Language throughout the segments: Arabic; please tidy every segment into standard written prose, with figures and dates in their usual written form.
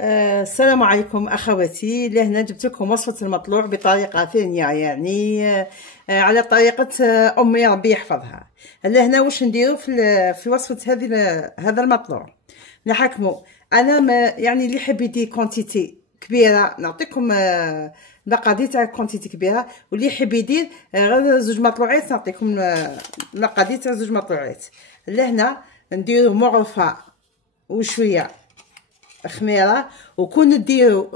السلام عليكم اخواتي. لهنا جبت لكم وصفه المطلوع بطريقه ثانيه، يعني على طريقه امي ربي يحفظها. لهنا واش نديرو في وصفه هذا المطلوع. نحكموا انا ما يعني اللي يحب يدير كونتيتي كبيره نعطيكم مقادير تاع كونتيتي كبيره، واللي يحب يدير غير زوج مطلوعات نعطيكم مقادير تاع زوج مطلوعات. لهنا نديرو مغرفه وشويه خميره، وكون ديروا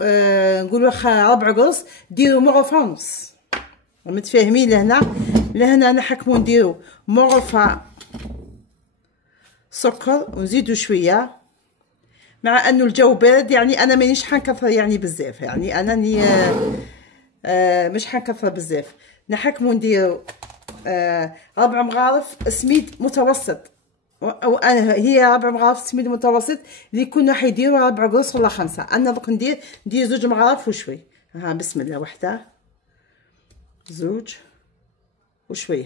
نقولوا ربع قرص ديروا مغرفه ونص. متفاهمين؟ لهنا نحكموا نديروا مغرفه سكر ونزيدوا شويه، مع انه الجو بارد يعني انا مانيش حنكثر يعني بزاف، يعني انا مش حنكثر بزاف. نحكموا نديروا ربع مغارف سميد متوسط، او انا هي ربع مغارف سميد متوسط. اللي كنا حيديروا ربع قرص ولا 5، انا دوك ندير زوج مغارف وشوي. ها بسم الله، وحده زوج وشويه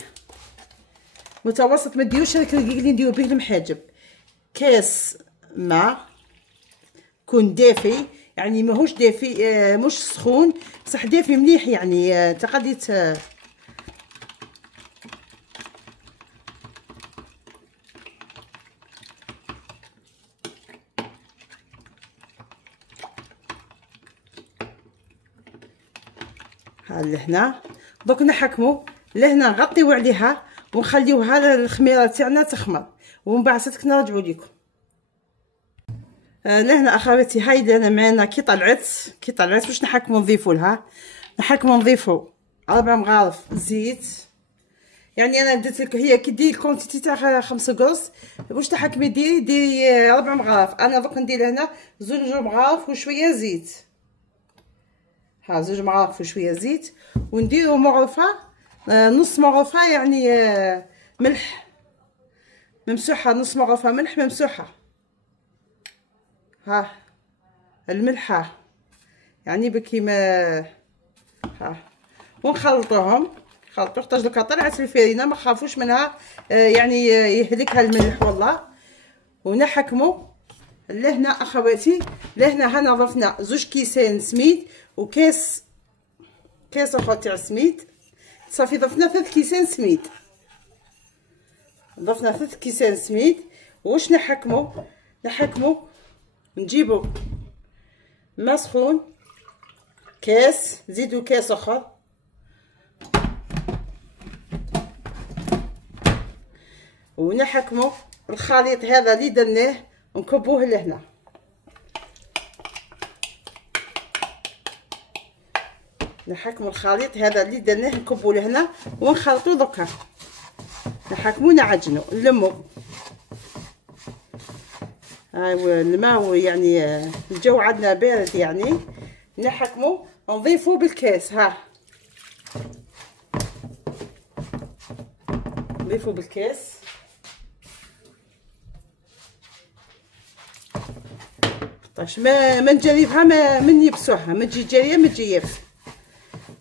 متوسط. ما ديروش هذاك الرقيق اللي نديرو به المحاجب. كاس ماء كون دافي، يعني ماهوش دافي مش سخون، بصح دافي مليح، يعني تقديت ها لهنا. دوك نحكموا لهنا نغطيو عليها ونخليوها الخميره تاعنا تخمر، ومن بعد صدق نرجعوا لكم. لهنا اخواتي هاي لهنا معنا كي طلعت واش نحكموا نضيفوا لها. نحكموا نضيفوا ربع مغارف زيت، يعني انا درت لك هي كي ديري الكونتيتي تاع 5 قرص واش تحكمي ديري ربع مغارف. انا دوك ندير هنا زوج مغارف وشويه زيت. ها زوج مغارف وشويه زيت، ونديروا مغرفه نص مغرفه يعني ملح ممسوحه، نص مغرفه ملح ممسوحه. ها الملحه يعني بكيما ها، ونخلطوهم. خلطوا حتى دوكا طلعت الفرينه ما خافوش منها، يعني يهلكها الملح والله. ونحكموا لهنا اخواتي. لهنا هنا ضفنا زوج كيسان سميد وكاس اخر تاع سميد، صافي ضفنا 3 كيسان سميد. ضفنا 3 كيسان سميد. واش نحكموا نجيبوا ما سخون، كاس زيدوا كاس اخر، ونحكموا الخليط هذا اللي درناه نكبوه لهنا. نحكموا الخليط هذا اللي درناه نكبوه لهنا ونخلطوا. دوكا نحكموا نعجنوا نلموا. ايوا الماء يعني الجو عندنا بارد، يعني نحكموا نضيفوا بالكاس. ها نضيفوا بالكاس. طاش ما نجربها ما نيبسوها، ما تجي جاريه ما تجي يابسه.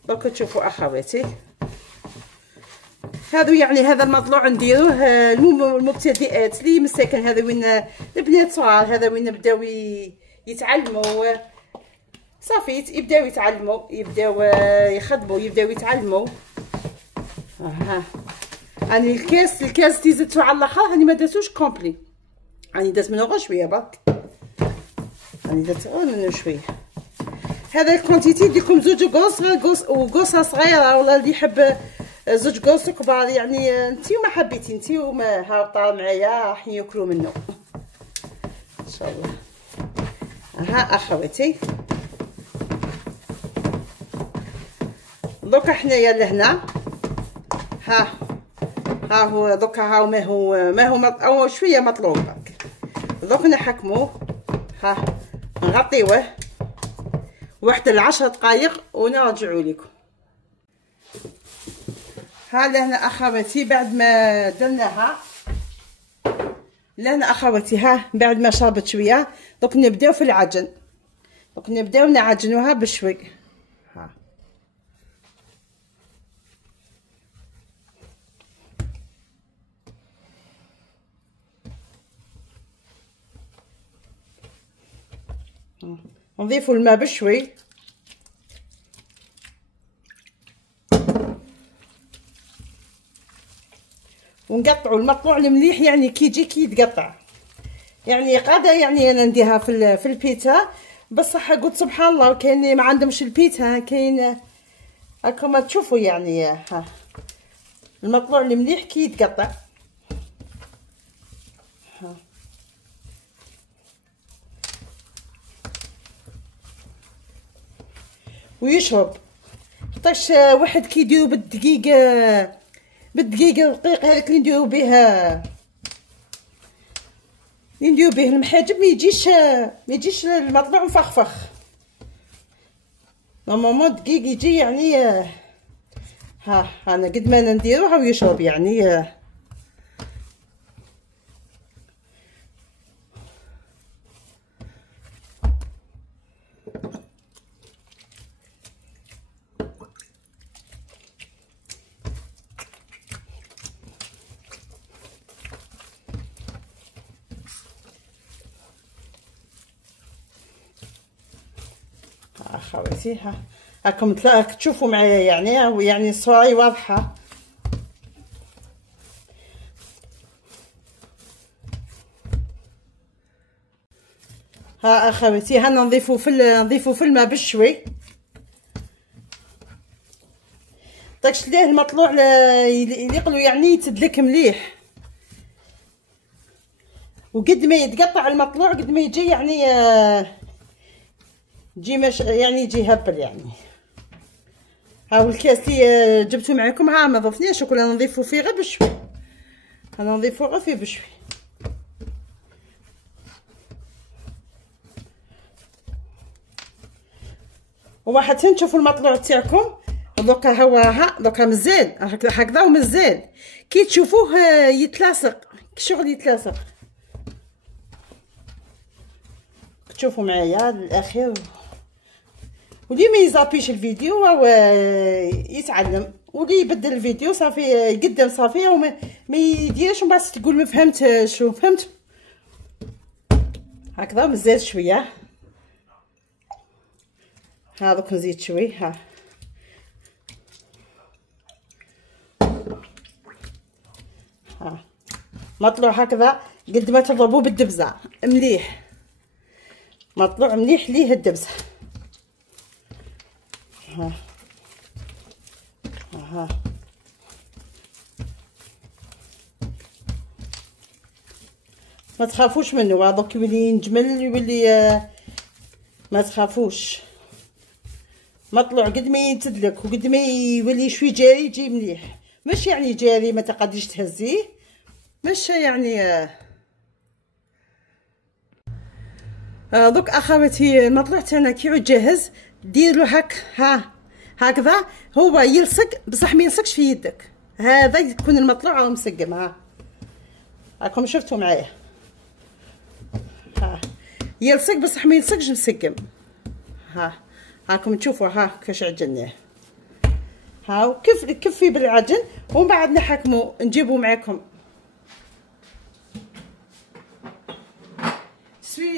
دوك تشوفوا اخواتي هذا يعني هذا المطلوع نديروه المبتدئات اللي مساكن، هذا وين البنات صغار، هذا وين بداو يتعلموا صافي، يبداو يتعلموا، يبداو يخدموا، يبداو يتعلموا. ها راني الكاس اللي زدتو على الاخر راني ما درتوش كومبلي، راني درت منو غير شويه برك، راني درت غير منو شويه. هذا الكونتيتي ديكم زوج قرص وقرصه صغيره، ولا اللي يحب زوج قرص كبار، يعني انتي وما حبيتي انتي وما هابطه معايا راح ياكلوا منه ان شاء الله. ها اخواتي دوكا حنايا لهنا ها هو دوكا ها ما هو او شويه مطلوب برك. دوك نحكموه، ها نغطيوه واحد 10 دقائق ونرجعوا لكم. ها لهنا اخواتي بعد ما درناها، لهنا اخواتي ها بعد ما شربت شويه دوك نبداو في العجن. دوك نبداو نعجنوها بشوي. ها نضيفوا الماء بشوي، ونقطعوا المطلوع المليح، يعني كي يجي كي يتقطع. يعني قاعده يعني انا نديها في البيتا، بصح قلت سبحان الله كاين ما عندهمش البيتا، كاين هاكا ما تشوفوا يعني ها المطلوع المليح كي يتقطع. ها ويشرب. حطاش واحد كيديرو بالدقيق الرقيق هذاك اللي نديرو به المحاجب، ما يجيش المطلوع مفخفخ. نورمالمون الدقيق يجي يعني ها انا قد ما نديرو هاو يشرب يعني خواتي. هاكم تشوفوا معايا يعني الصورة واضحة. ها اخواتي، نضيفوا في الماء بشوي. داكش ليه المطلوع يقلو يعني يتدلك مليح، وقد ما يتقطع المطلوع قد ما يجي يعني يجي يعني يجي هبل يعني. هاو الكاس اللي جبتو معكم ما ضفنيش، وكنا نضيفو فيه غير بشوي. نضيفو غير فيه بشوي. وحتى نشوفوا المطلوع تاعكم دوكا دوكا مزال هكذا ومزال كي تشوفوه يتلاصق شغل يتلاصق. تشوفوا معايا للاخير، واللي ما يزابيش الفيديو يتعلم، واللي يبدل الفيديو صافي يقدم صافي، وما يديرش ومن بعد تقول ما فهمتش فهمت. هكذا مزال شويه. دوك نزيد شوي. مطلوع هكذا قد ما تضربوه بالدبزه مليح، مطلوع مليح ليه الدبزه. ما تخافوش منه، دوك يولي ينجمل يولي ما تخافوش. مطلوع قد ما يتدلك وقد ما يولي شوي جاري يجي مليح، مش يعني جاري ما تقدريش تهزيه، مش يعني دوك اخواتي المطلوع تاعنا كي يعود جاهز دير له هكذا هو يلصق، بصح ما يلصقش في يدك. هذا يكون المطلوع مسقم. راكم شفتوا معايا يلصق بصح ما يلصقش مسقم. هاكم تشوفوا كيفاش عجناه. كفي بالعجن، ومن بعد نحكموا نجيبوا معاكم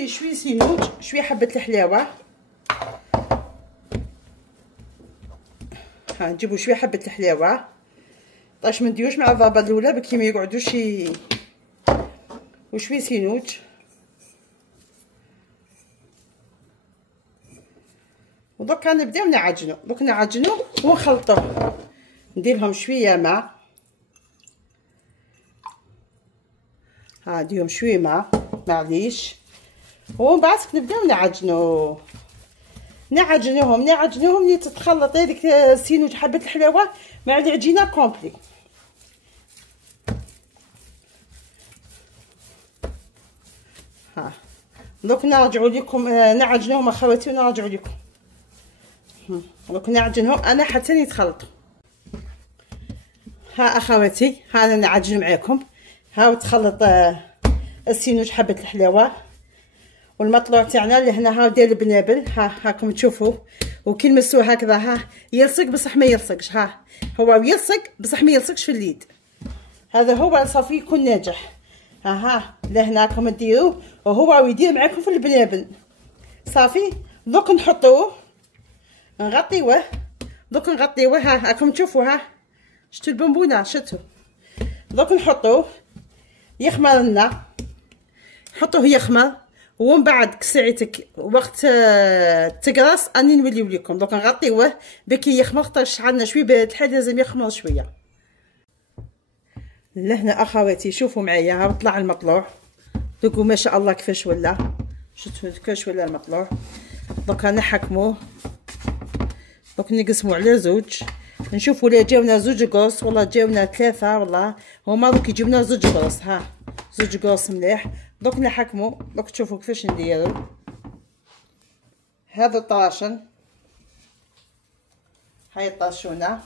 شوي سينوج، شويه حبه الحلاوه. نجيبوا شويه حبه الحلاوه، طاش ما نديروش مع الضربه الاولى بكي ما يقعدوش وشويه سينوج. ودوكا نبداو نعجنو ونخلطوه. ندير لهم شويه ماء. نديرهم شويه ماء معليش، ومن بعد نبداو نعجنوهم لي تتخلط هذيك السينوج حبه الحلاوه مع العجينه كومبلي. دوك نرجعوا لكم نعجنوهم اخواتي ونرجعوا لكم. دوك نعجنهم انا حتى يتخلطوا. اخواتي انا نعجن معاكم. وتخلط السينوج حبه الحلاوه والمطلوع تاعنا اللي هنا ديال البنابل. هاكم تشوفوا، وكي نمسوه هكذا يلصق بصح ما يلصقش. هو يلصق بصح ما يلصقش في اليد. هذا هو صافي يكون ناجح. لهنا راكم ديروه، وهو يدير معاكم في البنابل صافي. دوك نحطوه نغطيوه. دوك نغطيوه. ها راكم تشوفوا. ها شتو البونبونه شتو. دوك نحطوه يخمر لنا. نحطوه يخمر ومن بعد كساعتك وقت تقراص اني نوليو لكم. دوك نغطيوه بكي يخمر خاطر شعلنا شويه بارد الحال لازم يخمر شويه. لهنا اخواتي شوفوا معايا ها طلع المطلوع. دوكو ما شاء الله كيفاش ولا. شفتوا كيفاش ولا المطلوع. دوك نحكموه. دوك نقسمو على زوج نشوفوا لا جاونا زوج قرص ولا جاونا ثلاثه ولا هما دوك يجيبنا زوج قرص. ها زوج قرص مليح. دوك نحكمو. دوك تشوفوا كيفاش نديرو. هذا الطاشن. هاي الطاشونه.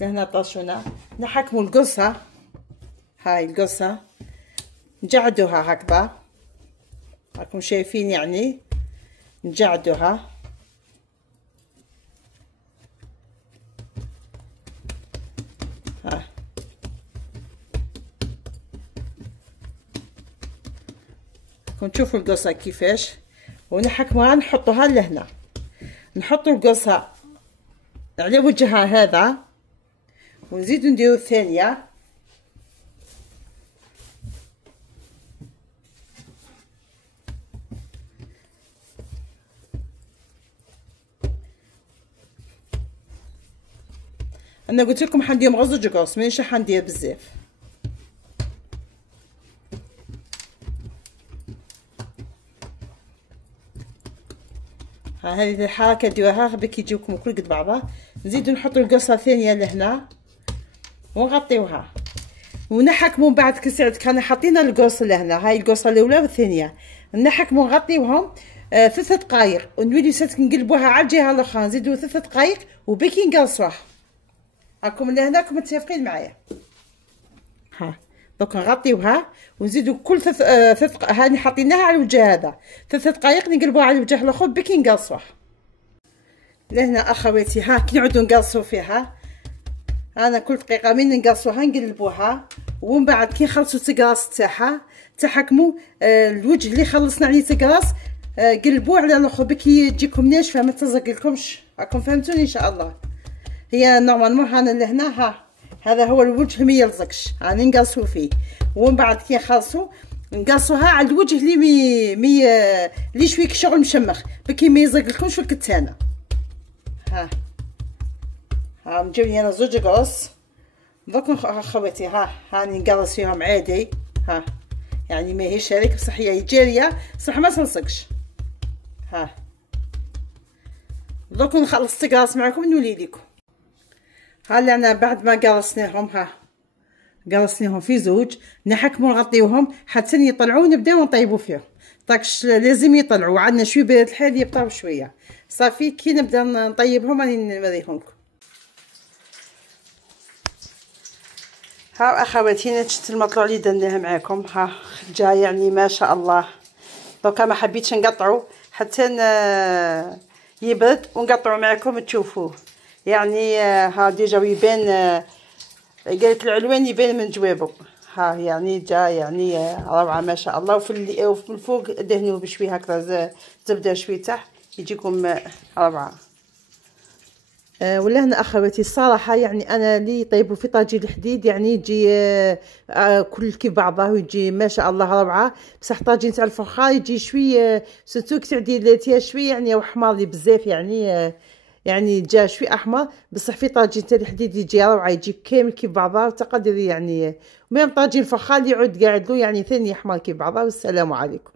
لهنا طاشونه نحكمو القرصه. هاي القرصه نجعدوها هكذا راكم شايفين يعني نجعدوها. ها راكم تشوفوا القرصه كيفاش ونحكموها نحطوها لهنا. نحطو القرصه على وجهها هذا ونزيدو نديرو الثانيه. انا قلت لكم حندير غير زوج قرص مانيش حندير بزاف. ها هذه الحركه ديروها باش يجيوكم الكل قد بعضها. نزيدو نحطو القرصه الثانيه لهنا ونغطيوها ونحكمو. من بعد كسعت كان حاطين القرص لهنا. هاي القرصه الاولى والثانيه نحكمو نغطيوهم 3 دقائق ونوليو نقلبوها على الجهه الاخرى. نزيدو 3 دقائق وباكي نقرصوها. راكم لهنا راكم متفقين معايا. ها دوك نغطيوها ونزيدو كل 3 هاني حاطيناها على الوجه هذا 3 دقائق نقلبوها على الوجه الاخر باكي نقرصوها. لهنا اخواتي ها كي نعودو نقرصو فيها. انا كل دقيقه من نقرصوها نقلبوها ومن بعد كي نخلصو التقراص تاعها تحكموا الوجه اللي خلصنا عليه تقراص قلبوه على الاخر باكي تجيكم ناشفه ما تلزقلكمش. راكم فهمتوني ان شاء الله. هي نورمالمون هانا لهنا. ها هذا هو الوجه ما يلزقش. هاني نقصو فيه ومن بعد كي نخلصوا نقصوها على الوجه اللي شويه شغل مشمخ باكي ما يلزقلكمش في الكتانه. ها مجاوني انا زوج قرص. دوك اخواتي ها هاني نقرص فيهم عادي. ها يعني ماهيش هذيك بصح هي جاريه بصح ما تلصقش. ها دوك نخلص تقراص معكم نولي لكم. هلا انا بعد ما قرصناهم ها قرصناهم في زوج نحكمو نغطيوهم حتى يطلعوا ونبداو نطيبوا فيهم. طاكش لازم يطلعوا عندنا شويه بارد الحال يبطاو شويه. صافي كي نبدا نطيبهم راني نوريهم لكم. ها اخواتي شفت المطلوع اللي درناه معاكم. ها جا يعني ما شاء الله. دوكا ما حبيتش نقطعو حتى يبرد ونقطعو معاكم تشوفوه. يعني ها ديجا يبان قالت العلوان يبان من جوابه. ها يعني جا يعني روعه ما شاء الله. وفي الفوق دهنوه بشويه هكذا زبده شويه تحت يجيكم روعه. ولا هنا اخواتي الصراحه يعني انا اللي يطيبوا في طاجين الحديد يعني يجي كل كيف بعضه ويجي ما شاء الله روعه. بصح طاجين تاع الفخار يجي شويه سوتوك تاع ديلاتيه شويه يعني وحمار لي بزاف يعني جا شوي احمر. بصح في طاجين تاع الحديد يجي روعه يجي كامل كيف بعضها وتقدري يعني. ميم طاجين الفخار يعود قاعد له يعني ثاني احمر كيف بعضها. والسلام عليكم.